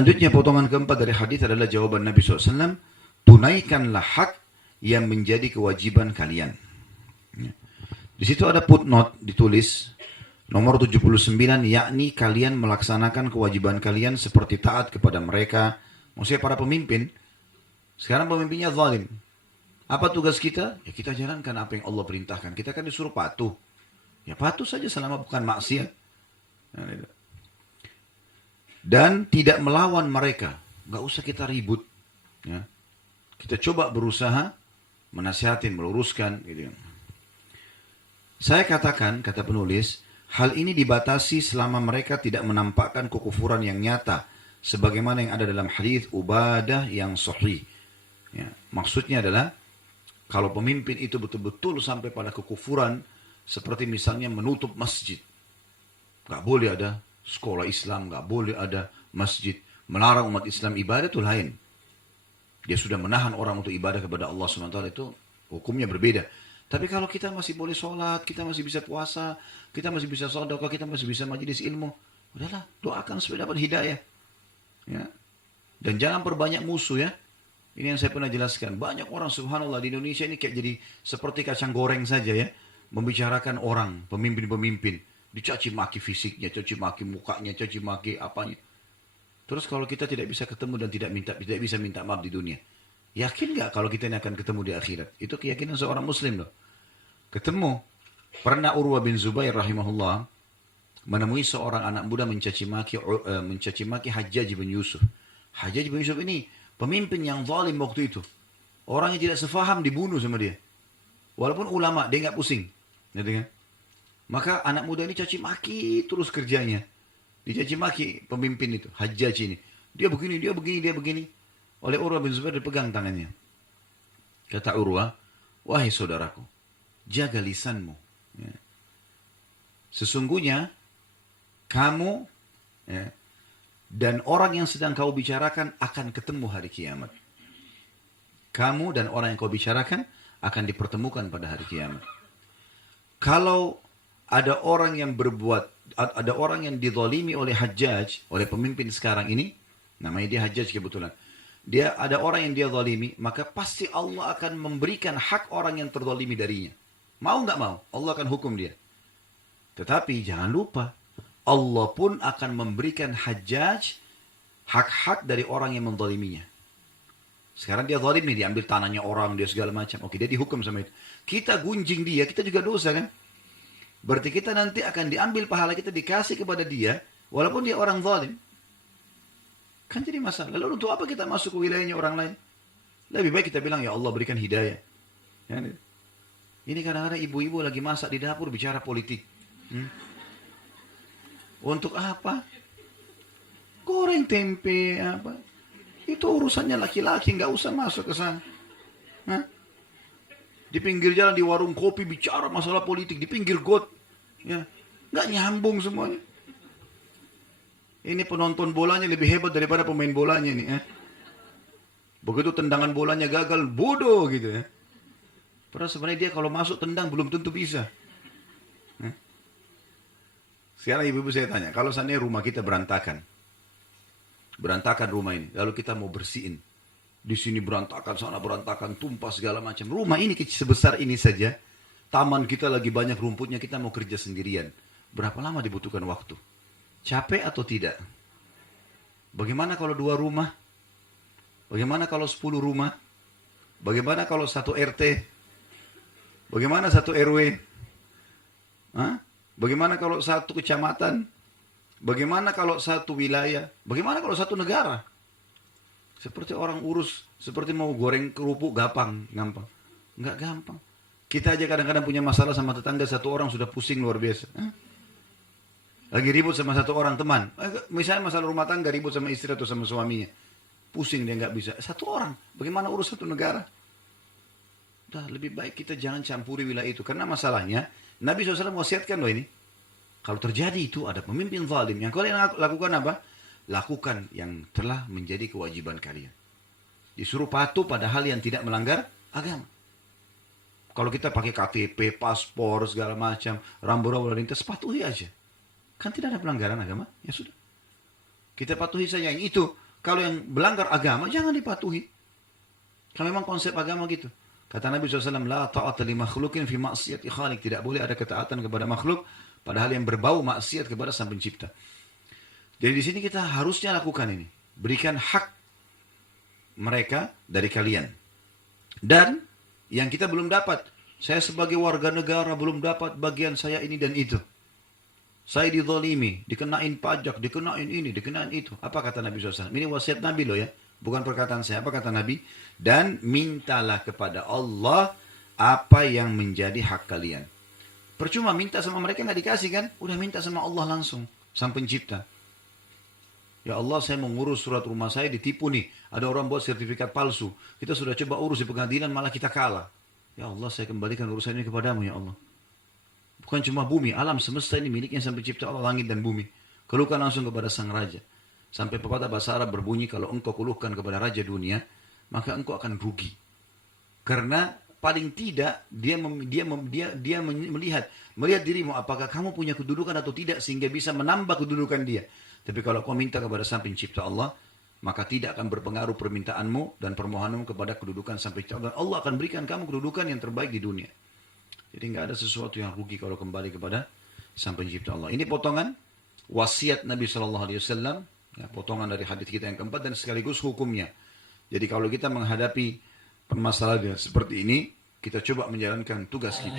Selanjutnya potongan keempat dari hadis adalah jawaban Nabi SAW, tunaikanlah hak yang menjadi kewajiban kalian. Di situ ada footnote ditulis nomor 79, yakni kalian melaksanakan kewajiban kalian seperti taat kepada mereka. Maksudnya para pemimpin. Sekarang pemimpinnya zalim. Apa tugas kita? Ya kita jalankan apa yang Allah perintahkan. Kita kan disuruh patuh. Ya patuh saja selama bukan maksiat. Dan tidak melawan mereka. Nggak usah kita ribut. Ya. Kita coba berusaha menasihatin, meluruskan. Gitu. Saya katakan, kata penulis, hal ini dibatasi selama mereka tidak menampakkan kekufuran yang nyata. Sebagaimana yang ada dalam hadis Ubadah yang sahih. Ya. Maksudnya adalah, kalau pemimpin itu betul-betul sampai pada kekufuran, seperti misalnya menutup masjid. Nggak boleh ada sekolah Islam, nggak boleh ada masjid. Melarang umat Islam ibadah itu lain. Dia sudah menahan orang untuk ibadah kepada Allah SWT, itu hukumnya berbeda. Tapi kalau kita masih boleh sholat, kita masih bisa puasa, kita masih bisa sedekah, kita masih bisa majelis ilmu, udahlah, doakan supaya dapat hidayah. Ya. Dan jangan perbanyak musuh ya. Ini yang saya pernah jelaskan. Banyak orang subhanallah di Indonesia ini kayak jadi seperti kacang goreng saja ya. Membicarakan orang, pemimpin-pemimpin. Dicaci maki fisiknya, caci maki mukanya, caci maki apanya. Terus kalau kita tidak bisa ketemu dan tidak bisa minta maaf di dunia. Yakin nggak kalau kita ini akan ketemu di akhirat? Itu keyakinan seorang muslim loh. Ketemu. Pernah Urwah bin Zubair rahimahullah menemui seorang anak muda mencaci maki Hajjaj bin Yusuf. Hajjaj bin Yusuf ini pemimpin yang zalim waktu itu. Orang yang tidak sefaham dibunuh sama dia. Walaupun ulama, dia nggak pusing. Gitu kan? Maka anak muda ini caci maki terus kerjanya. Dicaci maki pemimpin itu, Hajjaj ini. Dia begini, dia begini, dia begini. Oleh Urwah bin Zubair dipegang tangannya. Kata Urwah, wahai saudaraku, jaga lisanmu. Ya. Sesungguhnya kamu ya, dan orang yang sedang kau bicarakan akan ketemu hari kiamat. Kamu dan orang yang kau bicarakan akan dipertemukan pada hari kiamat. Kalau ada orang yang ada orang yang dizalimi oleh Hajjaj, oleh pemimpin sekarang ini, namanya dia Hajjaj kebetulan. Dia ada orang yang dia zalimi, maka pasti Allah akan memberikan hak orang yang terzalimi darinya. Mau nggak mau, Allah akan hukum dia. Tetapi jangan lupa, Allah pun akan memberikan Hajjaj hak-hak dari orang yang menzaliminya. Sekarang dia zalim nih, diambil tanahnya orang, dia segala macam. Oke, dia dihukum sama itu. Kita gunjing dia, kita juga dosa kan? Berarti kita nanti akan diambil pahala kita, dikasih kepada dia, walaupun dia orang zalim. Kan jadi masalah. Lalu untuk apa kita masuk ke wilayahnya orang lain? Lebih baik kita bilang, ya Allah berikan hidayah. Ya, ini kadang-kadang ibu-ibu lagi masak di dapur bicara politik. Untuk apa? Goreng tempe, apa? Itu urusannya laki-laki, nggak usah masuk ke sana. Hah? Di pinggir jalan, di warung kopi bicara masalah politik, di pinggir got. Ya, nggak nyambung semuanya. Ini penonton bolanya lebih hebat daripada pemain bolanya nih. Begitu tendangan bolanya gagal, bodoh gitu ya. Padahal sebenarnya dia kalau masuk tendang belum tentu bisa. Sekarang ibu-ibu saya tanya, kalau seandainya rumah kita berantakan rumah ini, lalu kita mau bersihin. Di sini berantakan, sana berantakan, tumpah segala macam. Rumah ini sebesar ini saja, taman kita lagi banyak rumputnya, kita mau kerja sendirian. Berapa lama dibutuhkan waktu? Capek atau tidak? Bagaimana kalau 2 rumah? Bagaimana kalau 10 rumah? Bagaimana kalau 1 RT? Bagaimana 1 RW? Hah? Bagaimana kalau 1 kecamatan? Bagaimana kalau 1 wilayah? Bagaimana kalau 1 negara? Seperti orang urus, seperti mau goreng kerupuk gampang. Enggak gampang. Kita aja kadang-kadang punya masalah sama tetangga, 1 orang sudah pusing luar biasa. Lagi ribut sama 1 orang teman. Misalnya masalah rumah tangga, ribut sama istri atau sama suaminya. Pusing dia nggak bisa. 1 orang, bagaimana urus 1 negara? Udah, lebih baik kita jangan campuri wilayah itu. Karena masalahnya, Nabi SAW wasiatkan loh ini. Kalau terjadi itu ada pemimpin zalim, yang kalian lakukan apa? Lakukan yang telah menjadi kewajiban kalian. Disuruh patuh pada hal yang tidak melanggar agama. Kalau kita pakai KTP, paspor, segala macam, rambu-rambu lalu lintas, patuhi aja. Kan tidak ada pelanggaran agama, ya sudah. Kita patuhi saja yang itu. Kalau yang melanggar agama, jangan dipatuhi. Kalau memang konsep agama gitu. Kata Nabi SAW, La ta'ata li makhlukin fi maksiati khalik. Tidak boleh ada ketaatan kepada makhluk, padahal yang berbau maksiat kepada Sang Pencipta. Jadi di sini kita harusnya lakukan ini. Berikan hak mereka dari kalian. Dan yang kita belum dapat. Saya sebagai warga negara belum dapat bagian saya ini dan itu. Saya dizalimi, dikenain pajak, dikenain ini, dikenain itu. Apa kata Nabi SAW? Ini wasiat Nabi loh ya. Bukan perkataan saya. Apa kata Nabi? Dan mintalah kepada Allah apa yang menjadi hak kalian. Percuma minta sama mereka nggak dikasih kan? Udah minta sama Allah langsung. Sang Pencipta. Ya Allah, saya mau ngurus surat rumah saya ditipu nih. Ada orang buat sertifikat palsu. Kita sudah coba urus di pengadilan malah kita kalah. Ya Allah, saya kembalikan urusan ini kepadamu ya Allah. Bukan cuma bumi, alam semesta ini miliknya Sang Pencipta Allah, langit dan bumi. Keluhkan langsung kepada Sang Raja. Sampai pepatah bahasa Arab berbunyi, kalau engkau keluhkan kepada Raja dunia, maka engkau akan rugi. Karena paling tidak dia melihat dirimu apakah kamu punya kedudukan atau tidak sehingga bisa menambah kedudukan dia. Tapi kalau kau minta kepada Sang Pencipta Allah, maka tidak akan berpengaruh permintaanmu dan permohonanmu kepada kedudukan Sang Pencipta Allah. Allah akan berikan kamu kedudukan yang terbaik di dunia. Jadi nggak ada sesuatu yang rugi kalau kembali kepada Sang Pencipta Allah. Ini potongan wasiat Nabi Shallallahu Alaihi Wasallam, ya, potongan dari hadis kita yang keempat dan sekaligus hukumnya. Jadi kalau kita menghadapi permasalahan seperti ini, kita coba menjalankan tugas kita.